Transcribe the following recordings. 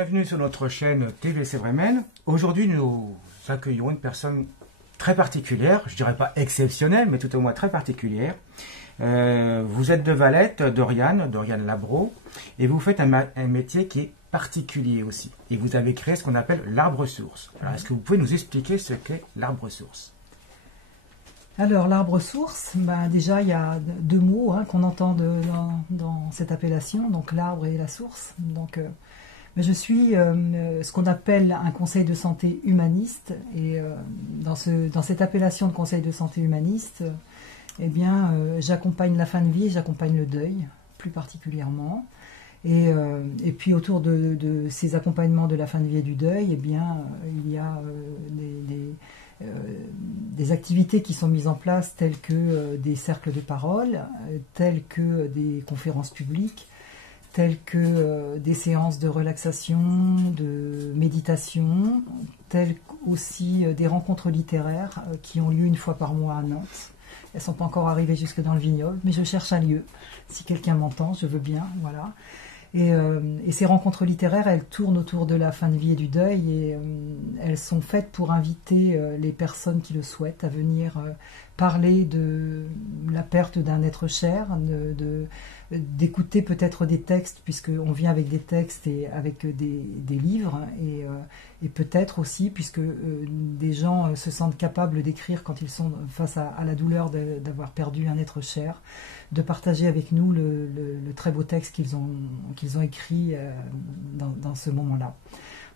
Bienvenue sur notre chaîne TVC Bremen. Aujourd'hui, nous accueillons une personne très particulière, je dirais pas exceptionnelle, mais tout au moins très particulière. Vous êtes de Valette, Doriane Labro, et vous faites un métier qui est particulier aussi. Et vous avez créé ce qu'on appelle l'arbre-source. Alors, est-ce que vous pouvez nous expliquer ce qu'est l'arbre-source? Alors, l'arbre-source, déjà, il y a deux mots qu'on entend dans cette appellation, donc l'arbre et la source. Donc, je suis ce qu'on appelle un conseil de santé humaniste, et dans cette appellation de conseil de santé humaniste, j'accompagne la fin de vie et j'accompagne le deuil, plus particulièrement. Et puis autour de ces accompagnements de la fin de vie et du deuil, il y a des activités qui sont mises en place, telles que des cercles de parole, telles que des conférences publiques, telles que des séances de relaxation, de méditation, telles aussi des rencontres littéraires qui ont lieu une fois par mois à Nantes. Elles ne sont pas encore arrivées jusque dans le vignoble, mais je cherche un lieu. Si quelqu'un m'entend, je veux bien, voilà. Et ces rencontres littéraires, elles tournent autour de la fin de vie et du deuil, et elles sont faites pour inviter les personnes qui le souhaitent à venir parler de la perte d'un être cher, d'écouter peut-être des textes, puisqu'on vient avec des textes et avec des livres, et peut-être aussi, puisque des gens se sentent capables d'écrire quand ils sont face à la douleur d'avoir perdu un être cher, de partager avec nous le très beau texte qu'ils ont écrit dans ce moment-là.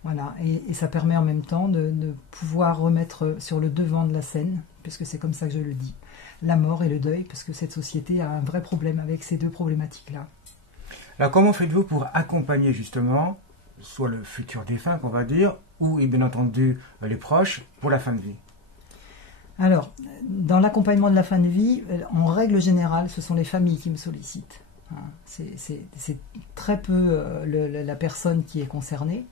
Voilà. Et ça permet en même temps de pouvoir remettre sur le devant de la scène, puisque c'est comme ça que je le dis, la mort et le deuil, parce que cette société a un vrai problème avec ces deux problématiques-là. Alors comment faites-vous pour accompagner justement, soit le futur défunt qu'on va dire, ou et bien entendu les proches, pour la fin de vie? Alors, dans l'accompagnement de la fin de vie, en règle générale, ce sont les familles qui me sollicitent. C'est très peu la personne qui est concernée.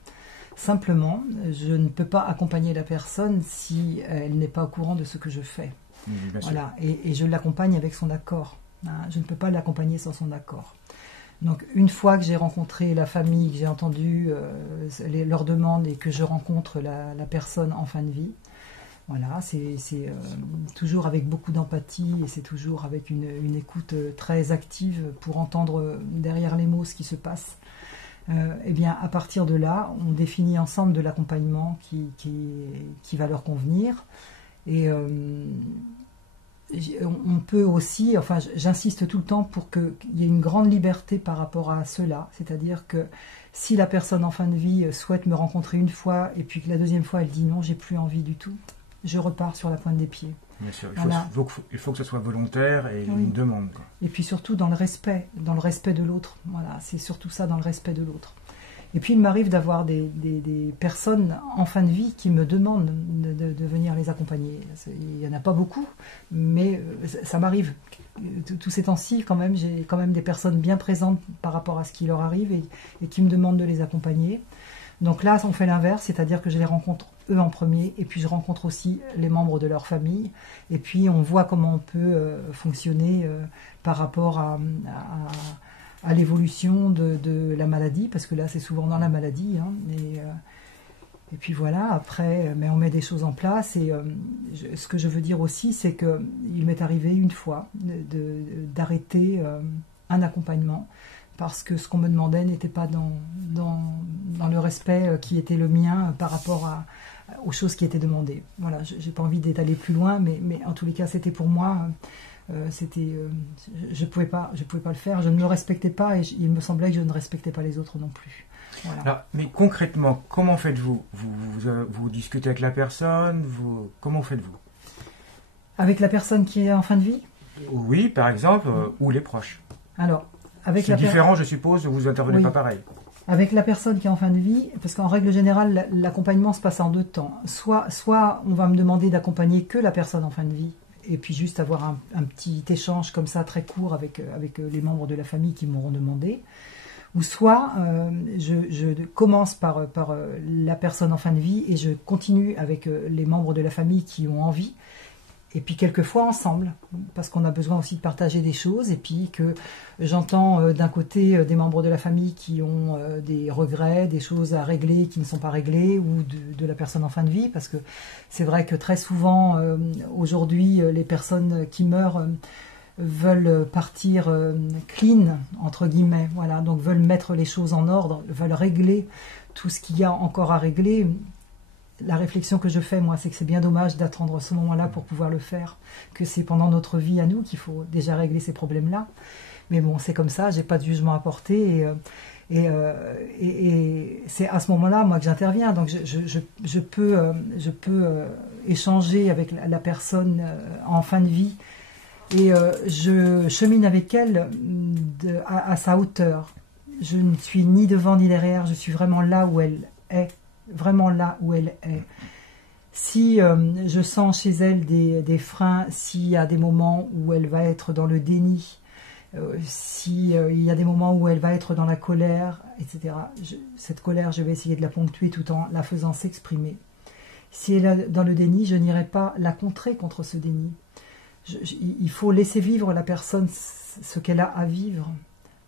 Simplement, je ne peux pas accompagner la personne si elle n'est pas au courant de ce que je fais. Voilà. Et je l'accompagne avec son accord. Je ne peux pas l'accompagner sans son accord. Donc, une fois que j'ai rencontré la famille, que j'ai entendu leurs demandes et que je rencontre la personne en fin de vie, voilà, c'est toujours avec beaucoup d'empathie et c'est toujours avec une écoute très active pour entendre derrière les mots ce qui se passe. À partir de là, on définit ensemble de l'accompagnement qui va leur convenir. Et on peut aussi, j'insiste tout le temps pour qu'il y ait une grande liberté par rapport à cela. C'est-à-dire que si la personne en fin de vie souhaite me rencontrer une fois et puis que la deuxième fois elle dit non, j'ai plus envie du tout, je repars sur la pointe des pieds. Bien sûr, voilà. Il faut que ce soit volontaire et oui. Une demande. Quoi. Et puis surtout dans le respect de l'autre. Voilà, c'est surtout ça, dans le respect de l'autre. Et puis il m'arrive d'avoir des personnes en fin de vie qui me demandent de venir les accompagner. Il n'y en a pas beaucoup, mais ça m'arrive. Tous ces temps-ci, quand même, j'ai quand même des personnes bien présentes par rapport à ce qui leur arrive et qui me demandent de les accompagner. Donc là, on fait l'inverse, c'est-à-dire que je les rencontre eux en premier, et puis je rencontre aussi les membres de leur famille, et puis on voit comment on peut fonctionner par rapport à l'évolution de la maladie, parce que là c'est souvent dans la maladie, et puis voilà, après on met des choses en place, et ce que je veux dire aussi, c'est qu'il m'est arrivé une fois d'arrêter un accompagnement, parce que ce qu'on me demandait n'était pas dans le respect qui était le mien par rapport aux choses qui étaient demandées. Voilà, j'ai pas envie d'étaler plus loin, mais en tous les cas, c'était pour moi, je pouvais pas le faire, je ne me respectais pas, et il me semblait que je ne respectais pas les autres non plus. Voilà. Alors, mais concrètement, comment faites-vous vous discutez avec la personne, comment faites-vous? Avec la personne qui est en fin de vie? Oui, par exemple, ou les proches. Alors, c'est différent, je suppose, vous intervenez pas pareil. Avec la personne qui est en fin de vie, parce qu'en règle générale, l'accompagnement se passe en deux temps. Soit on va me demander d'accompagner que la personne en fin de vie, et puis juste avoir un petit échange comme ça, très court, avec les membres de la famille qui m'auront demandé. Ou soit je commence par la personne en fin de vie, et je continue avec les membres de la famille qui ont envie. et puis quelquefois ensemble, parce qu'on a besoin aussi de partager des choses, et puis que j'entends d'un côté des membres de la famille qui ont des regrets, des choses à régler qui ne sont pas réglées, ou de la personne en fin de vie, parce que c'est vrai que très souvent, aujourd'hui, les personnes qui meurent veulent partir clean, entre guillemets, voilà, donc veulent mettre les choses en ordre, veulent régler tout ce qu'il y a encore à régler. La réflexion que je fais, moi, c'est que c'est bien dommage d'attendre ce moment-là pour pouvoir le faire, que c'est pendant notre vie à nous qu'il faut déjà régler ces problèmes-là. Mais bon, c'est comme ça, j'ai pas de jugement à porter, et c'est à ce moment-là, moi, que j'interviens. Donc je peux échanger avec la personne en fin de vie, et je chemine avec elle à sa hauteur. Je ne suis ni devant ni derrière, je suis vraiment là où elle est. Vraiment là où elle est. Si je sens chez elle des freins, s'il y a des moments où elle va être dans le déni, s'il y a des moments où elle va être dans la colère, etc. Cette colère, je vais essayer de la ponctuer tout en la faisant s'exprimer. Si elle est dans le déni, je n'irai pas la contrer contre ce déni. Il faut laisser vivre la personne ce qu'elle a à vivre.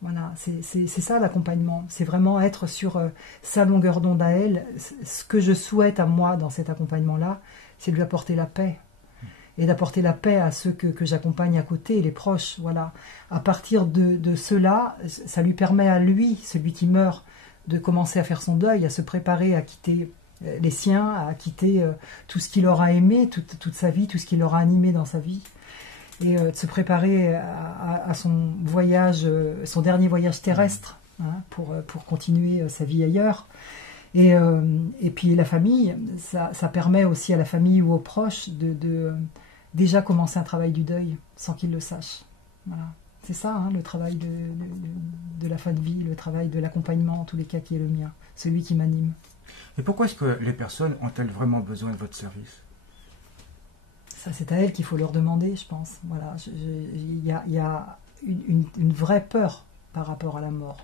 Voilà, c'est ça l'accompagnement, c'est vraiment être sur sa longueur d'onde à elle. Ce que je souhaite à moi dans cet accompagnement-là, c'est de lui apporter la paix. Et d'apporter la paix à ceux que j'accompagne à côté, les proches. Voilà. À partir de cela, ça lui permet à lui, celui qui meurt, de commencer à faire son deuil, à se préparer à quitter les siens, à quitter tout ce qu'il aura aimé, toute sa vie, tout ce qu'il aura animé dans sa vie. Et de se préparer à son voyage, son dernier voyage terrestre, hein, pour continuer sa vie ailleurs. Et puis la famille, ça permet aussi à la famille ou aux proches de déjà commencer un travail du deuil sans qu'ils le sachent. Voilà. C'est ça, hein, le travail de la fin de vie, le travail de l'accompagnement, en tous les cas, qui est le mien, celui qui m'anime. Et pourquoi est-ce que les personnes ont-elles vraiment besoin de votre service ? Ça, c'est à elles qu'il faut leur demander, je pense. Voilà, il y a une vraie peur par rapport à la mort.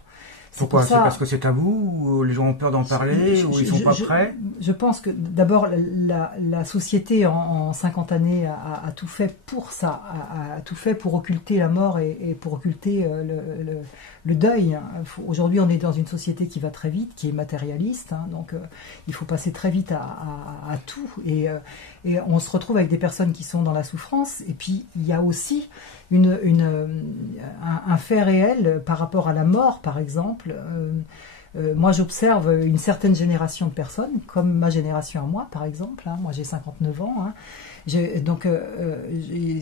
Pourquoi ? C'est parce que c'est tabou, ou les gens ont peur d'en parler, ou ils sont pas prêts ? Je pense que d'abord la société en 50 années a tout fait pour ça, a tout fait pour occulter la mort et pour occulter le deuil. Aujourd'hui, on est dans une société qui va très vite, qui est matérialiste, hein, donc il faut passer très vite à tout, et on se retrouve avec des personnes qui sont dans la souffrance, et puis il y a aussi un fait réel par rapport à la mort, par exemple. Moi, j'observe une certaine génération de personnes, comme ma génération à moi, par exemple. Hein, moi, j'ai 59 ans. Hein.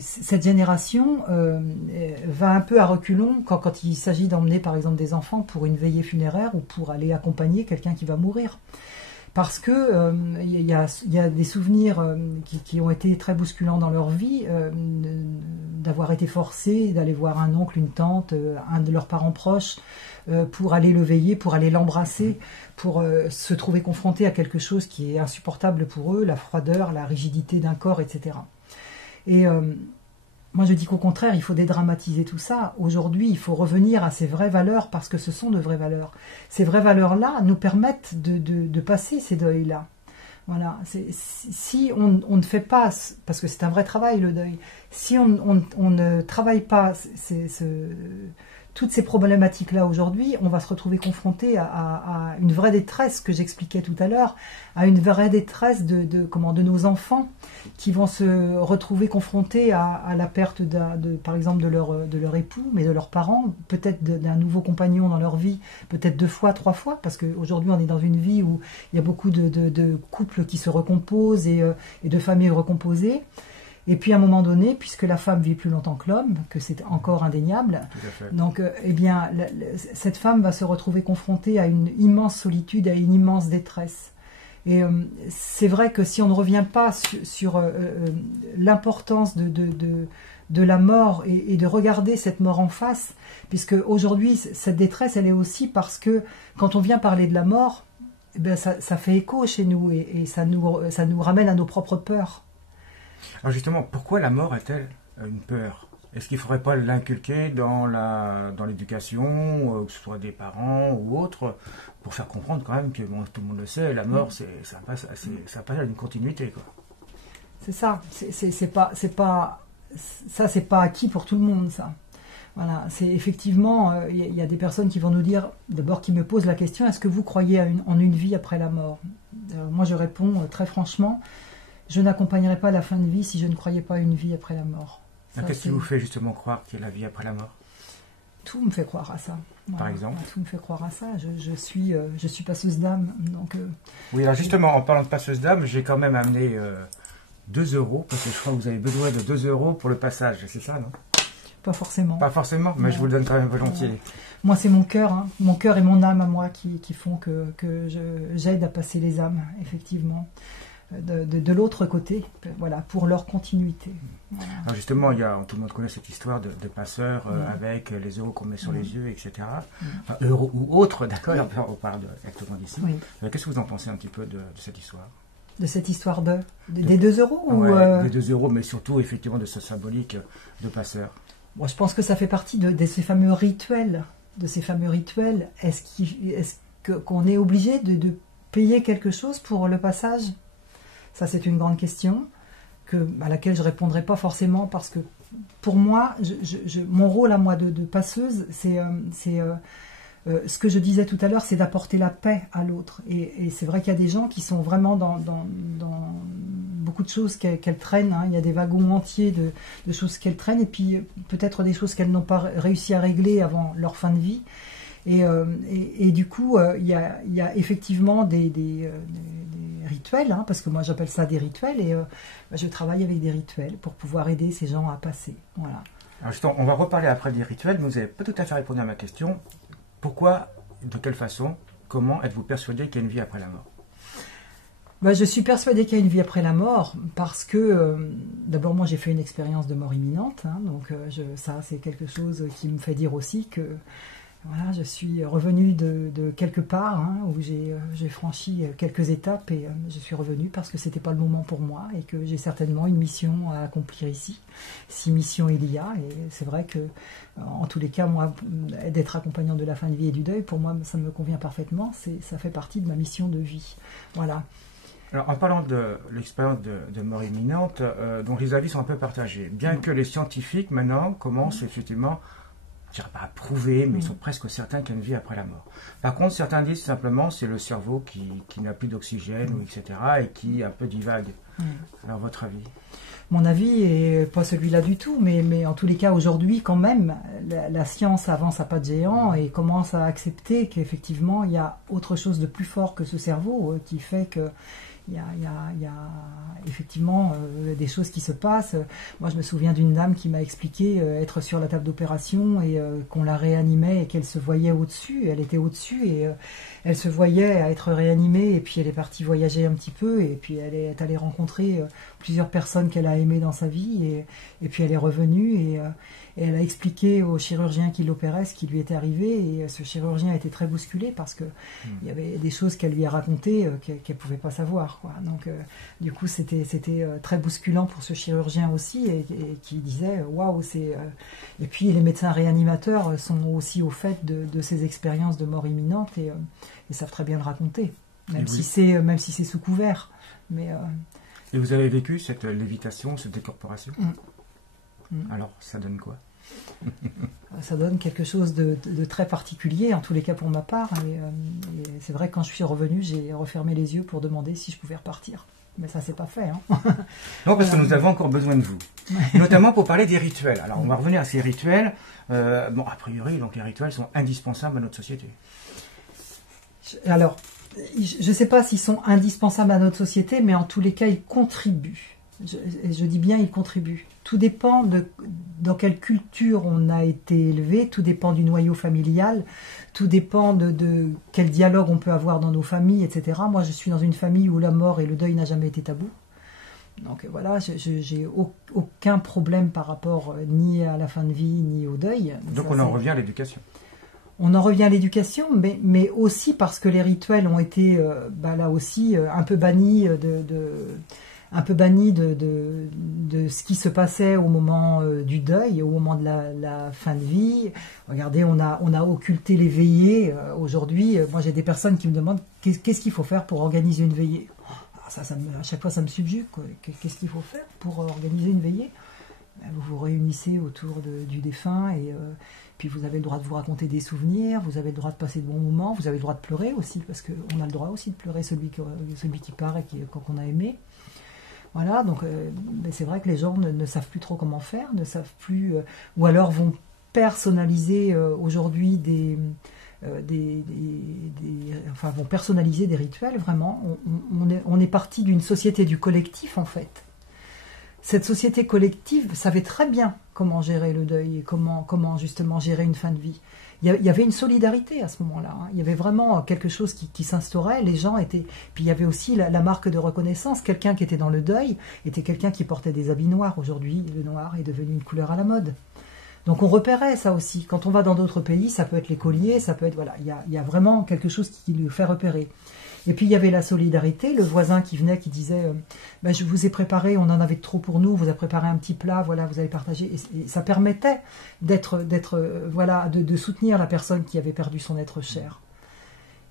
Cette génération va un peu à reculons quand il s'agit d'emmener, par exemple, des enfants pour une veillée funéraire ou pour aller accompagner quelqu'un qui va mourir. Parce que il y a des souvenirs qui ont été très bousculants dans leur vie, d'avoir été forcés d'aller voir un oncle, une tante, un de leurs parents proches, pour aller le veiller, pour aller l'embrasser, pour se trouver confrontés à quelque chose qui est insupportable pour eux, la froideur, la rigidité d'un corps, etc. Et moi, je dis qu'au contraire, il faut dédramatiser tout ça. Aujourd'hui, il faut revenir à ces vraies valeurs parce que ce sont de vraies valeurs. Ces vraies valeurs-là nous permettent de passer ces deuils-là. Voilà. Si on ne fait pas, parce que c'est un vrai travail le deuil, si on ne travaille pas toutes ces problématiques-là aujourd'hui, on va se retrouver confronté à une vraie détresse que j'expliquais tout à l'heure, à une vraie détresse de nos enfants qui vont se retrouver confrontés à la perte par exemple de leur époux, mais de leurs parents, peut-être d'un nouveau compagnon dans leur vie, peut-être 2 fois, 3 fois, parce qu'aujourd'hui on est dans une vie où il y a beaucoup de couples qui se recomposent et de familles recomposées. Et puis à un moment donné, puisque la femme vit plus longtemps que l'homme, que c'est encore indéniable, donc cette femme va se retrouver confrontée à une immense solitude, à une immense détresse. Et c'est vrai que si on ne revient pas sur l'importance de la mort et de regarder cette mort en face, puisque aujourd'hui cette détresse elle est aussi parce que quand on vient parler de la mort, eh bien, ça fait écho chez nous et ça nous ramène à nos propres peurs. Alors justement, pourquoi la mort est-elle une peur ? Est-ce qu'il ne faudrait pas l'inculquer dans l'éducation, que ce soit des parents ou autres, pour faire comprendre quand même que tout le monde le sait, la mort, ça passe à une continuité, quoi. C'est ça. C'est pas acquis pour tout le monde, ça. Voilà, c'est effectivement, il y a des personnes qui vont nous dire, d'abord qui me posent la question, est-ce que vous croyez en une vie après la mort? Moi je réponds très franchement, je n'accompagnerais pas la fin de vie si je ne croyais pas à une vie après la mort. Qu'est-ce qui vous fait justement croire qu'il y a la vie après la mort? Tout me fait croire à ça. Voilà. Par exemple? Tout me fait croire à ça. Je suis passeuse d'âme. Donc, oui, alors justement, en parlant de passeuse d'âme, j'ai quand même amené 2 euros, parce que je crois que vous avez besoin de 2 euros pour le passage, c'est ça, non? Pas forcément. Pas forcément, mais je vous le donne quand même volontiers. Moi, c'est mon cœur, hein. Mon cœur et mon âme à moi qui font que j'aide à passer les âmes, effectivement, de l'autre côté, voilà, pour leur continuité. Voilà. Alors justement, tout le monde connaît cette histoire de passeurs avec les euros qu'on met sur les yeux, etc. Enfin, euros ou autres, d'accord, on parle exactement d'ici. Oui. Qu'est-ce que vous en pensez un petit peu de cette histoire? De cette histoire des 2 euros ouais, des 2 euros, mais surtout effectivement de ce symbolique de passeur. Bon, je pense que ça fait partie de ces fameux rituels. Est-ce qu'on est obligé de payer quelque chose pour le passage? Ça, c'est une grande question à laquelle je ne répondrai pas forcément, parce que pour moi, mon rôle à moi de passeuse, c'est ce que je disais tout à l'heure, c'est d'apporter la paix à l'autre. Et c'est vrai qu'il y a des gens qui sont vraiment dans beaucoup de choses qu'elles traînent. Hein. Il y a des wagons entiers de choses qu'elles traînent, et puis peut-être des choses qu'elles n'ont pas réussi à régler avant leur fin de vie. Et du coup, il y a effectivement des rituels, hein, parce que moi j'appelle ça des rituels, et je travaille avec des rituels pour pouvoir aider ces gens à passer. Voilà. Alors justement, on va reparler après des rituels, mais vous n'avez pas tout à fait répondu à ma question. Pourquoi, de quelle façon, comment êtes-vous persuadé qu'il y a une vie après la mort? Je suis persuadée qu'il y a une vie après la mort parce que, d'abord, moi j'ai fait une expérience de mort imminente, hein, donc ça c'est quelque chose qui me fait dire aussi que voilà, je suis revenue de quelque part, hein, où j'ai franchi quelques étapes, et je suis revenue parce que c'était pas le moment pour moi et que j'ai certainement une mission à accomplir ici. Si mission il y a, et c'est vrai que en tous les cas, moi, d'être accompagnant de la fin de vie et du deuil, pour moi ça me convient parfaitement, ça fait partie de ma mission de vie. Voilà. Alors, en parlant de l'expérience de mort imminente, donc les avis sont un peu partagés. Bien que les scientifiques maintenant commencent effectivement, je ne dirais pas à prouver, mais ils sont presque certains qu'il y a une vie après la mort. Par contre, certains disent simplement c'est le cerveau qui n'a plus d'oxygène, etc., et qui un peu divague. Alors, votre avis? Mon avis est pas celui-là du tout, mais en tous les cas, aujourd'hui, quand même, la science avance à pas de géant et commence à accepter qu'effectivement, il y a autre chose de plus fort que ce cerveau qui fait que il y a effectivement des choses qui se passent. Moi, je me souviens d'une dame qui m'a expliqué être sur la table d'opération et qu'on la réanimait et qu'elle se voyait au-dessus. Elle était au-dessus et elle se voyait à être réanimée, et puis elle est partie voyager un petit peu, et puis elle est allée rencontrer plusieurs personnes qu'elle a aimées dans sa vie, et puis elle est revenue et elle a expliqué au chirurgien qui l'opérait ce qui lui était arrivé, et ce chirurgien a été très bousculé parce que il y avait des choses qu'elle lui a racontées qu'elle pouvait pas savoir, quoi. Donc du coup c'était très bousculant pour ce chirurgien aussi, et qui disait waouh, c'est et puis les médecins réanimateurs sont aussi au fait de ces expériences de mort imminente, et savent très bien le raconter, même si c'est sous couvert. Et vous avez vécu cette lévitation, cette décorporation? Alors, ça donne quoi? Ça donne quelque chose de très particulier, en tous les cas pour ma part. Et c'est vrai que quand je suis revenue, j'ai refermé les yeux pour demander si je pouvais repartir. Mais ça, c'est pas fait. Hein. Non, parce que nous avons encore besoin de vous. Notamment pour parler des rituels. Alors, on va revenir à ces rituels. Bon, a priori, donc, les rituels sont indispensables à notre société. Alors, je ne sais pas s'ils sont indispensables à notre société, mais en tous les cas, ils contribuent. Je dis bien, ils contribuent. Tout dépend dans quelle culture on a été élevé, tout dépend du noyau familial, tout dépend de quel dialogue on peut avoir dans nos familles, etc. Moi, je suis dans une famille où la mort et le deuil n'a jamais été tabou. Donc voilà, j'ai aucun problème par rapport ni à la fin de vie, ni au deuil. Donc ça, on en revient à l'éducation. On en revient à l'éducation, mais aussi parce que les rituels ont été, là aussi, un peu bannis de ce qui se passait au moment du deuil, au moment de la fin de vie. Regardez, on a occulté les veillées. Aujourd'hui, moi j'ai des personnes qui me demandent qu'est-ce qu'il faut faire pour organiser une veillée. à chaque fois ça me subjugue, quoi. Qu'est-ce qu'il faut faire pour organiser une veillée? Vous vous réunissez autour du défunt et puis vous avez le droit de vous raconter des souvenirs, vous avez le droit de passer de bons moments, vous avez le droit de pleurer aussi, parce qu'on a le droit aussi de pleurer celui qui part et qu'on a aimé. Voilà, donc c'est vrai que les gens ne savent plus trop comment faire, ne savent plus, ou alors vont personnaliser aujourd'hui vont personnaliser des rituels, vraiment. On est parti d'une société du collectif, en fait. Cette société collective savait très bien comment gérer le deuil et comment justement gérer une fin de vie. Il y avait une solidarité à ce moment-là. Hein. Il y avait vraiment quelque chose qui s'instaurait. Les gens étaient... Puis il y avait aussi la marque de reconnaissance. Quelqu'un qui était dans le deuil était quelqu'un qui portait des habits noirs. Aujourd'hui, le noir est devenu une couleur à la mode. Donc on repérait ça aussi. Quand on va dans d'autres pays, ça peut être les colliers, ça peut être... Voilà, il y a vraiment quelque chose qui le fait repérer. Et puis il y avait la solidarité, le voisin qui venait, qui disait je vous ai préparé, on en avait trop pour nous, vous avez préparé un petit plat, voilà, vous allez partager. Et ça permettait de soutenir la personne qui avait perdu son être cher.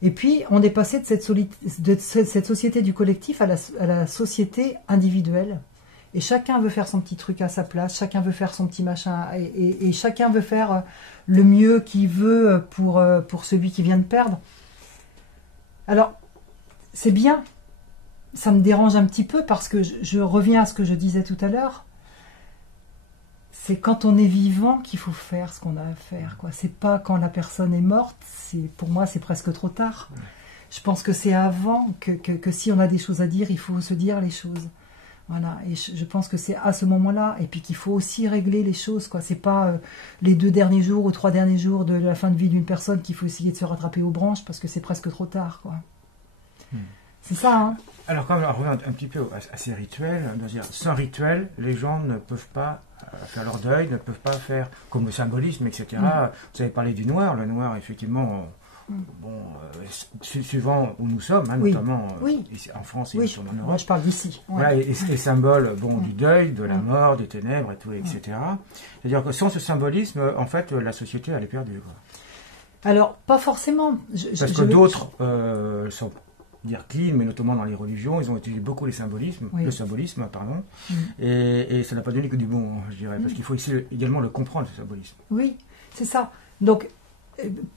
Et puis on est passé de cette société du collectif à la société individuelle. Et chacun veut faire son petit truc à sa place, chacun veut faire son petit machin, et chacun veut faire le mieux qu'il veut pour celui qui vient de perdre. Alors, c'est bien, ça me dérange un petit peu parce que je reviens à ce que je disais tout à l'heure. C'est quand on est vivant qu'il faut faire ce qu'on a à faire, quoi. C'est pas quand la personne est morte, pour moi c'est presque trop tard. Je pense que c'est avant que si on a des choses à dire, il faut se dire les choses. Voilà, et je pense que c'est à ce moment-là, et puis qu'il faut aussi régler les choses, quoi. C'est pas les 2 derniers jours ou 3 derniers jours de la fin de vie d'une personne qu'il faut essayer de se rattraper aux branches parce que c'est presque trop tard, quoi. C'est ça, hein. Alors, quand on revient un petit peu à ces rituels, on doit dire, sans rituel, les gens ne peuvent pas faire leur deuil, ne peuvent pas faire, comme le symbolisme, etc. Vous avez parlé du noir, le noir, effectivement, suivant où nous sommes, hein, notamment ici, en France et en Europe. Moi, je parle d'ici. Ouais. Voilà, et symbole du deuil, de la mort, des ténèbres, et tout, etc. C'est-à-dire que sans ce symbolisme, en fait, la société, elle est perdue, quoi. Alors, pas forcément. Parce que d'autres sont dire clean, mais notamment dans les religions, ils ont utilisé beaucoup le symbolisme, et ça n'a pas donné que du bon, je dirais, parce qu'il faut également le comprendre, ce symbolisme. Oui, c'est ça. Donc,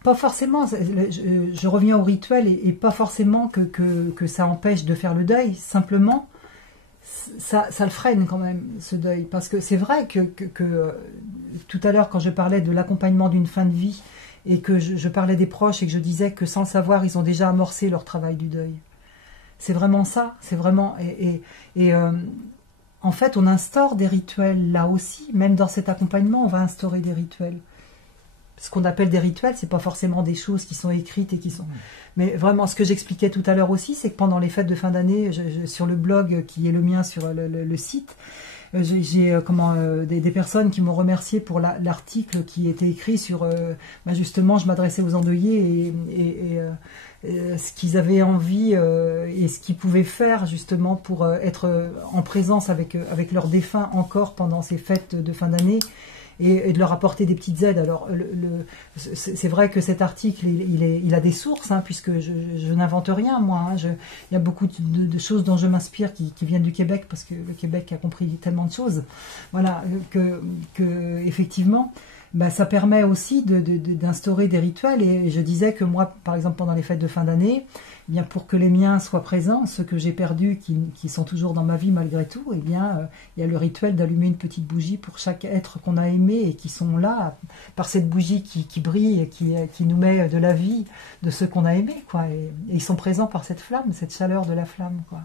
pas forcément, je reviens au rituel, et pas forcément que ça empêche de faire le deuil, simplement, ça le freine quand même, ce deuil, parce que c'est vrai que tout à l'heure, quand je parlais de l'accompagnement d'une fin de vie, et que je parlais des proches et que je disais que sans le savoir, ils ont déjà amorcé leur travail du deuil. C'est vraiment ça, c'est vraiment... en fait, on instaure des rituels là aussi, même dans cet accompagnement, on va instaurer des rituels. Ce qu'on appelle des rituels, c'est pas forcément des choses qui sont écrites et qui sont... Mais vraiment, ce que j'expliquais tout à l'heure aussi, c'est que pendant les fêtes de fin d'année, sur le blog qui est le mien sur le site, j'ai des personnes qui m'ont remercié pour l'article qui était écrit sur justement, je m'adressais aux endeuillés et ce qu'ils avaient envie et ce qu'ils pouvaient faire justement pour être en présence avec leurs défunts encore pendant ces fêtes de fin d'année, et de leur apporter des petites aides. Alors c'est vrai que cet article il a des sources, hein, puisque je n'invente rien, moi, hein. Il y a beaucoup de choses dont je m'inspire qui viennent du Québec, parce que le Québec a compris tellement de choses, voilà, que effectivement ça permet aussi d'instaurer des rituels. Et je disais que moi, par exemple, pendant les fêtes de fin d'année, eh bien, pour que les miens soient présents, ceux que j'ai perdus, qui sont toujours dans ma vie malgré tout, eh bien, il y a le rituel d'allumer une petite bougie pour chaque être qu'on a aimé, et qui sont là par cette bougie qui brille et qui nous met de la vie de ceux qu'on a aimés, quoi. Et ils sont présents par cette flamme, cette chaleur de la flamme, quoi.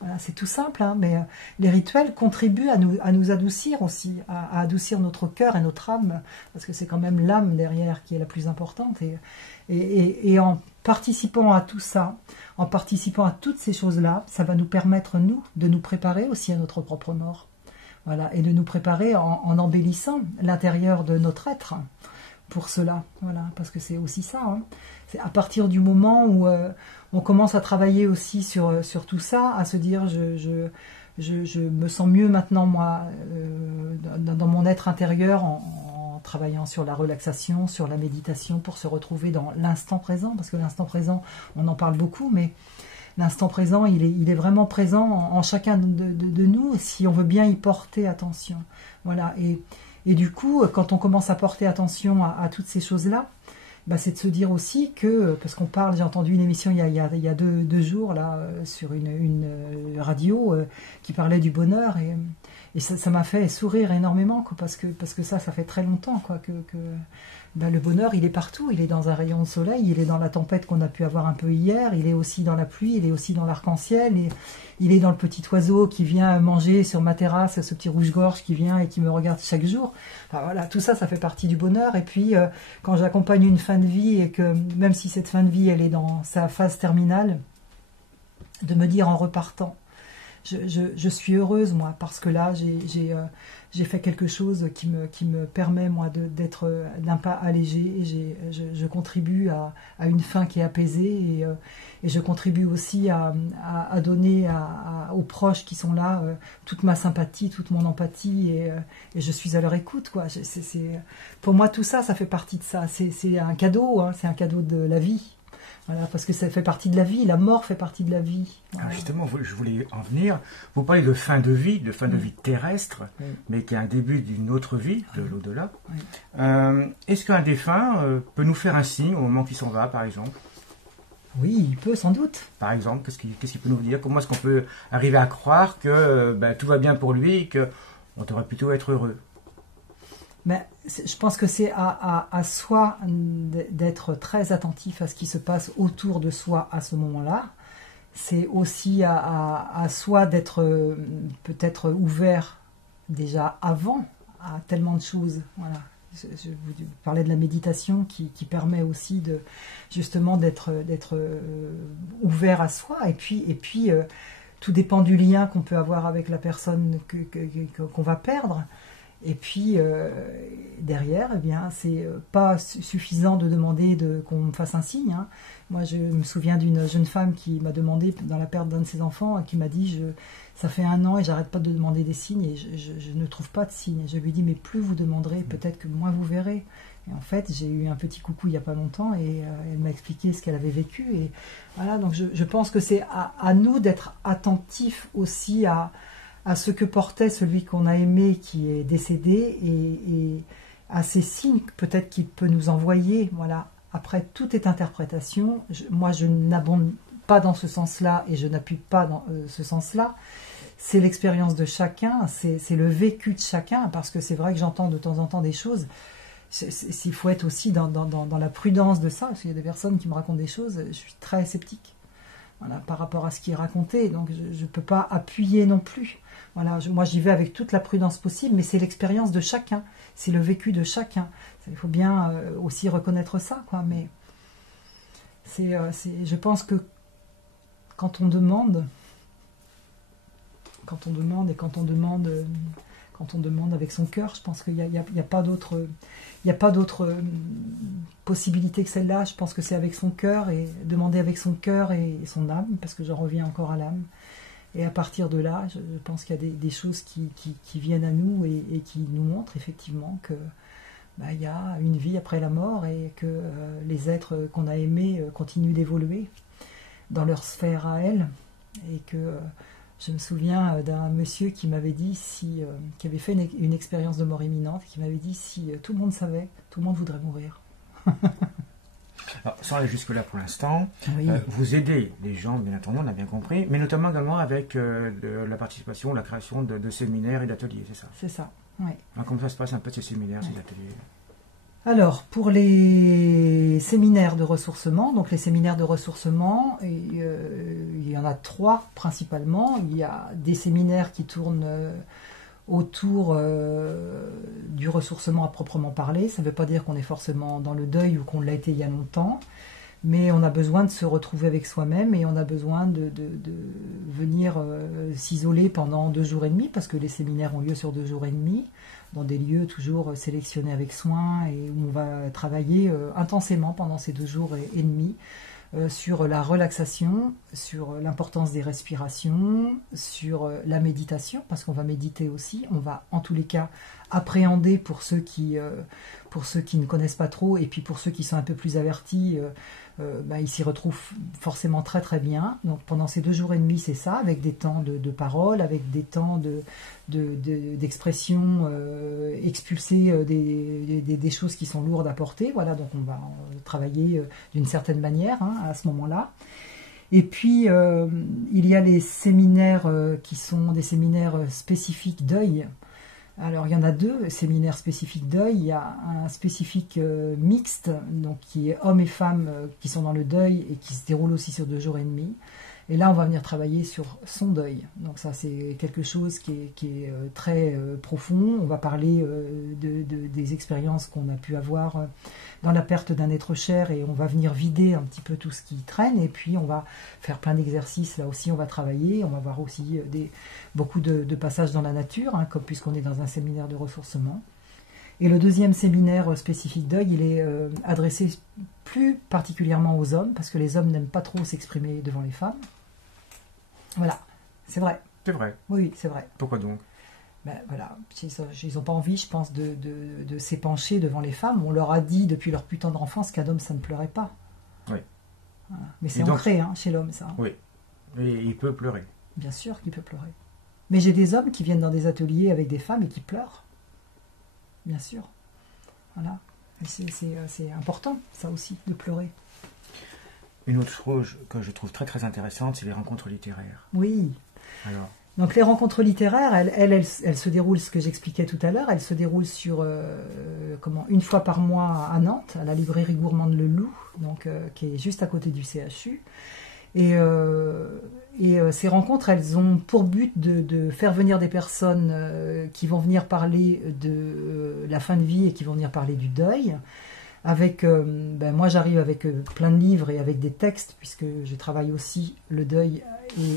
Voilà, c'est tout simple, hein, mais les rituels contribuent à nous adoucir aussi, à adoucir notre cœur et notre âme, parce que c'est quand même l'âme derrière qui est la plus importante. Et en participant à tout ça, en participant à toutes ces choses-là, ça va nous permettre, nous, de nous préparer aussi à notre propre mort. Voilà, et de nous préparer en embellissant l'intérieur de notre être pour cela. Voilà, parce que c'est aussi ça, hein. C'est à partir du moment où on commence à travailler aussi sur tout ça, à se dire je me sens mieux maintenant, moi, dans mon être intérieur, en travaillant sur la relaxation, sur la méditation, pour se retrouver dans l'instant présent, parce que l'instant présent, on en parle beaucoup, mais L'instant présent, il est vraiment présent en chacun de nous si on veut bien y porter attention. Voilà. Et du coup, quand on commence à porter attention à toutes ces choses-là, bah, c'est de se dire aussi que, parce qu'on parle, j'ai entendu une émission il y a deux jours là, sur une radio qui parlait du bonheur, et ça m'a fait sourire énormément, quoi, parce que ça fait très longtemps, quoi, que ben, le bonheur, il est partout, il est dans un rayon de soleil, il est dans la tempête qu'on a pu avoir un peu hier, il est aussi dans la pluie, il est aussi dans l'arc-en-ciel, et il est dans le petit oiseau qui vient manger sur ma terrasse, ce petit rouge-gorge qui vient et qui me regarde chaque jour. Enfin, voilà, tout ça, ça fait partie du bonheur. Et puis, quand j'accompagne une fin de vie, et que même si cette fin de vie, elle est dans sa phase terminale, de me dire en repartant, je suis heureuse, moi, parce que là, j'ai fait quelque chose qui me permet, moi, d'être d'un pas allégé. Et je contribue à une fin qui est apaisée, et je contribue aussi à donner aux proches qui sont là toute ma sympathie, toute mon empathie, et je suis à leur écoute, quoi. Pour moi, tout ça, ça fait partie de ça. C'est un cadeau, hein, c'est un cadeau de la vie. Voilà, parce que ça fait partie de la vie, la mort fait partie de la vie. Voilà. Alors justement, je voulais en venir. Vous parlez de fin de vie terrestre, mais qui est un début d'une autre vie, de l'au-delà. Est-ce qu'un défunt peut nous faire un signe au moment qu'il s'en va, par exemple? Oui, il peut, sans doute. Par exemple, qu'est-ce qu'il peut nous dire? Comment est-ce qu'on peut arriver à croire que tout va bien pour lui et qu'on devrait plutôt être heureux? Mais je pense que c'est à soi d'être très attentif à ce qui se passe autour de soi à ce moment-là. C'est aussi à soi d'être peut-être ouvert déjà avant à tellement de choses. Voilà. Je vous parlais de la méditation qui permet aussi justement d'être ouvert à soi. Et puis tout dépend du lien qu'on peut avoir avec la personne qu'on va perdre. Et puis, derrière, eh bien, c'est pas suffisant de demander qu'on me fasse un signe. Hein. Moi, je me souviens d'une jeune femme qui m'a demandé, dans la perte d'un de ses enfants, qui m'a dit ça fait 1 an et j'arrête pas de demander des signes et je ne trouve pas de signes. Et je lui dis mais plus vous demanderez, peut-être que moins vous verrez. Et en fait, j'ai eu un petit coucou il n'y a pas longtemps et elle m'a expliqué ce qu'elle avait vécu. Et voilà, donc je pense que c'est à nous d'être attentifs aussi à ce que portait celui qu'on a aimé qui est décédé et à ces signes peut-être qu'il peut nous envoyer. Voilà. Après, tout est interprétation. Moi, je n'abonde pas dans ce sens-là et je n'appuie pas dans ce sens-là. C'est l'expérience de chacun, c'est le vécu de chacun, parce que c'est vrai que j'entends de temps en temps des choses. Il faut être aussi dans la prudence de ça, parce qu'il y a des personnes qui me racontent des choses, je suis très sceptique. Voilà, par rapport à ce qui est raconté, donc je ne peux pas appuyer non plus. Voilà, moi j'y vais avec toute la prudence possible, mais c'est l'expérience de chacun, c'est le vécu de chacun. Il faut bien aussi reconnaître ça, quoi. Mais je pense que quand on demande et quand on demande avec son cœur, je pense qu'il n'y a pas d'autre possibilité que celle-là. Je pense que c'est avec son cœur, et demander avec son cœur et son âme, parce que j'en reviens encore à l'âme. Et à partir de là, je pense qu'il y a des choses qui viennent à nous et qui nous montrent effectivement que il y a une vie après la mort et que les êtres qu'on a aimés continuent d'évoluer dans leur sphère à elles. Et que je me souviens d'un monsieur qui m'avait dit, qui avait fait une expérience de mort imminente, qui m'avait dit si tout le monde savait, tout le monde voudrait mourir. Alors, sans aller jusque-là pour l'instant, oui. Vous aidez les gens, bien entendu, on a bien compris, mais notamment également avec la participation, la création de séminaires et d'ateliers, c'est ça? C'est ça, oui. Alors, comment ça se passe un peu ces séminaires, ces ateliers? Alors, pour les séminaires de ressourcement, donc les séminaires de ressourcement, il y en a 3 principalement. Il y a des séminaires qui tournent autour du ressourcement à proprement parler. Ça ne veut pas dire qu'on est forcément dans le deuil ou qu'on l'a été il y a longtemps, mais on a besoin de se retrouver avec soi-même et on a besoin de venir s'isoler pendant 2 jours et demi, parce que les séminaires ont lieu sur 2 jours et demi, dans des lieux toujours sélectionnés avec soin et où on va travailler intensément pendant ces 2 jours et demi sur la relaxation, sur l'importance des respirations, sur la méditation, parce qu'on va méditer aussi. On va en tous les cas appréhender pour ceux qui ne connaissent pas trop, et puis pour ceux qui sont un peu plus avertis, ils s'y retrouvent forcément très très bien. Donc pendant ces 2 jours et demi, c'est ça, avec des temps de parole, avec des temps d'expression, expulser des choses qui sont lourdes à porter. Voilà, donc on va travailler d'une certaine manière à ce moment-là. Et puis, il y a les séminaires qui sont des séminaires spécifiques deuil. Alors, il y en a 2 séminaires spécifiques deuil. Il y a un spécifique mixte, donc qui est hommes et femmes qui sont dans le deuil et qui se déroule aussi sur 2 jours et demi. Et là, on va venir travailler sur son deuil. Donc ça, c'est quelque chose qui est très profond. On va parler des expériences qu'on a pu avoir dans la perte d'un être cher, et on va venir vider un petit peu tout ce qui traîne. Et puis, on va faire plein d'exercices. Là aussi, on va travailler. On va voir aussi beaucoup de passages dans la nature, comme puisqu'on est dans un séminaire de ressourcement. Et le 2e séminaire spécifique deuil, il est adressé plus particulièrement aux hommes, parce que les hommes n'aiment pas trop s'exprimer devant les femmes. Voilà, c'est vrai. C'est vrai. Oui, c'est vrai. Pourquoi donc? Voilà, ils n'ont pas envie, je pense, de s'épancher devant les femmes. On leur a dit depuis leur putain d'enfance qu'un homme, ça ne pleurait pas. Oui. Voilà. Mais c'est ancré chez l'homme, ça. Oui, et il peut pleurer. Bien sûr qu'il peut pleurer. Mais j'ai des hommes qui viennent dans des ateliers avec des femmes et qui pleurent. Bien sûr. Voilà. C'est important, ça aussi, de pleurer. Une autre chose que je trouve très très intéressante, c'est les rencontres littéraires. Oui. Alors. Donc les rencontres littéraires, elles se déroulent, ce que j'expliquais tout à l'heure, elles se déroulent sur 1 fois par mois à Nantes, à la librairie gourmande Le Loup, donc, qui est juste à côté du CHU. Et ces rencontres, elles ont pour but de faire venir des personnes qui vont venir parler de la fin de vie et qui vont venir parler du deuil. Avec, moi j'arrive avec plein de livres et avec des textes, puisque je travaille aussi le deuil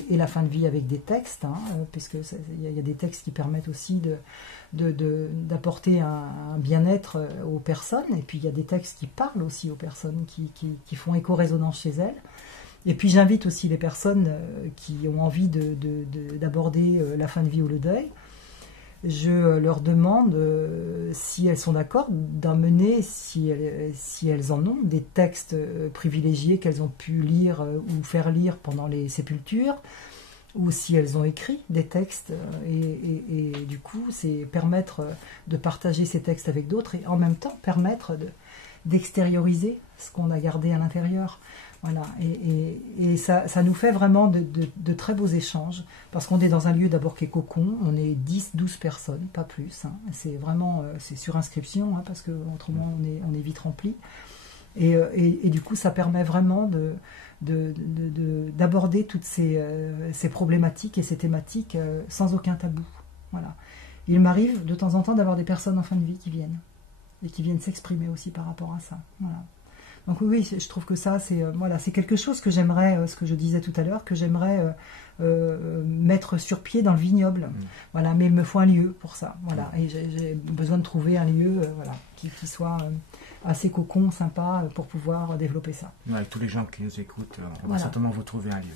et la fin de vie avec des textes, puisque il y a des textes qui permettent aussi d'apporter un bien-être aux personnes, et puis il y a des textes qui parlent aussi aux personnes, qui font écho-résonance chez elles. Et puis j'invite aussi les personnes qui ont envie d'aborder la fin de vie ou le deuil. Je leur demande si elles sont d'accord d'emmener, si elles en ont, des textes privilégiés qu'elles ont pu lire ou faire lire pendant les sépultures, ou si elles ont écrit des textes. Et du coup, c'est permettre de partager ces textes avec d'autres et en même temps permettre d'extérioriser ce qu'on a gardé à l'intérieur. Voilà, et ça nous fait vraiment de très beaux échanges, parce qu'on est dans un lieu d'abord qui est cocon, on est 10-12 personnes, pas plus, c'est vraiment, c'est sur inscription, parce que autrement on est vite rempli, et du coup ça permet vraiment d'aborder toutes ces problématiques et ces thématiques sans aucun tabou. Voilà. Il m'arrive de temps en temps d'avoir des personnes en fin de vie qui viennent, et qui viennent s'exprimer aussi par rapport à ça. Voilà. Donc oui, je trouve que ça, c'est quelque chose que j'aimerais, ce que je disais tout à l'heure, que j'aimerais mettre sur pied dans le vignoble. Voilà, mais il me faut un lieu pour ça. Voilà, et j'ai besoin de trouver un lieu qui soit assez cocon, sympa, pour pouvoir développer ça. Avec tous les gens qui nous écoutent, on va certainement vous trouver un lieu.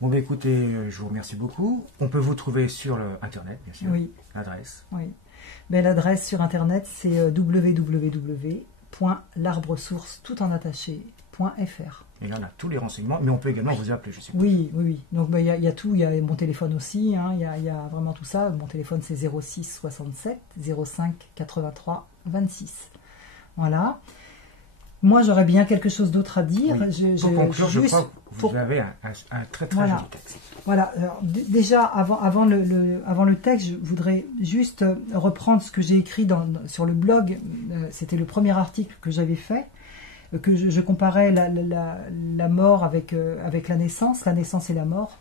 Bon, écoutez, je vous remercie beaucoup. On peut vous trouver sur Internet, bien sûr. Oui. L'adresse. Oui. L'adresse sur Internet, c'est www.l'arbresource tout en attaché.fr. Et là, on a tous les renseignements, mais on peut également vous appeler, je suppose. Oui. Donc, il y a tout. Il y a mon téléphone aussi. Il y a vraiment tout ça. Mon téléphone, c'est 06 67 05 83 26. Voilà. Moi, j'aurais bien quelque chose d'autre à dire. Oui. Pour conclure, je crois que vous avez un très joli texte. Voilà. Alors, déjà, avant le texte, je voudrais juste reprendre ce que j'ai écrit sur le blog. C'était le premier article que j'avais fait, que je comparais la mort avec la naissance et la mort.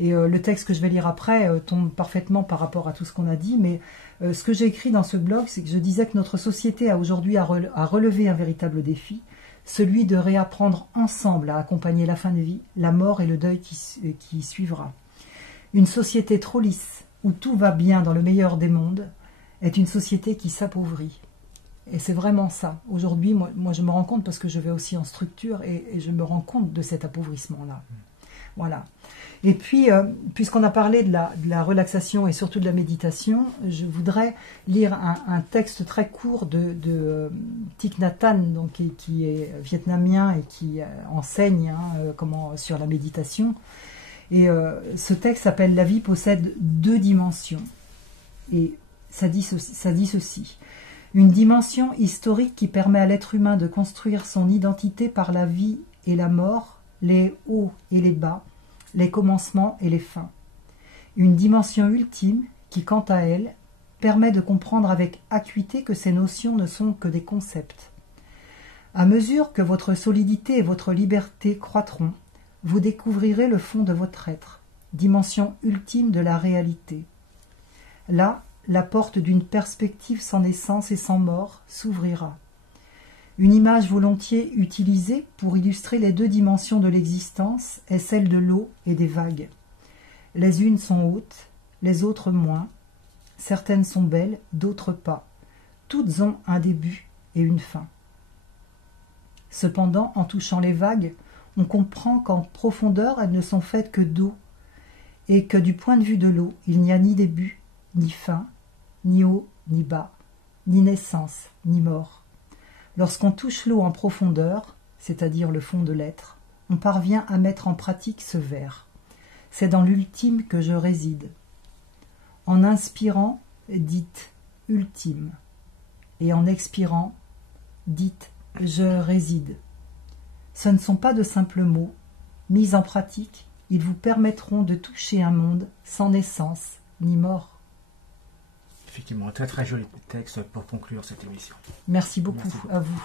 Et le texte que je vais lire après tombe parfaitement par rapport à tout ce qu'on a dit, mais ce que j'ai écrit dans ce blog, c'est que je disais que notre société a aujourd'hui à relever un véritable défi, celui de réapprendre ensemble à accompagner la fin de vie, la mort et le deuil qui suivra. Une société trop lisse, où tout va bien dans le meilleur des mondes, est une société qui s'appauvrit. Et c'est vraiment ça. Aujourd'hui, moi je me rends compte, parce que je vais aussi en structure, et je me rends compte de cet appauvrissement-là. Voilà. Et puis, puisqu'on a parlé de la relaxation et surtout de la méditation, je voudrais lire un texte très court de Thich Nhat Hanh, donc, qui est vietnamien et qui enseigne sur la méditation. Et ce texte s'appelle « La vie possède 2 dimensions ». Et ça dit ceci. Une dimension historique qui permet à l'être humain de construire son identité par la vie et la mort, les hauts et les bas, les commencements et les fins. Une dimension ultime qui, quant à elle, permet de comprendre avec acuité que ces notions ne sont que des concepts. À mesure que votre solidité et votre liberté croîtront, vous découvrirez le fond de votre être, dimension ultime de la réalité. Là, la porte d'une perspective sans naissance et sans mort s'ouvrira. Une image volontiers utilisée pour illustrer les 2 dimensions de l'existence est celle de l'eau et des vagues. Les unes sont hautes, les autres moins. Certaines sont belles, d'autres pas. Toutes ont un début et une fin. Cependant, en touchant les vagues, on comprend qu'en profondeur, elles ne sont faites que d'eau, et que du point de vue de l'eau, il n'y a ni début, ni fin, ni haut, ni bas, ni naissance, ni mort. Lorsqu'on touche l'eau en profondeur, c'est-à-dire le fond de l'être, on parvient à mettre en pratique ce vers. C'est dans l'ultime que je réside. En inspirant, dites ultime, et en expirant, dites je réside. Ce ne sont pas de simples mots. Mis en pratique, ils vous permettront de toucher un monde sans naissance ni mort. Effectivement, un très très joli texte pour conclure cette émission. Merci beaucoup à vous.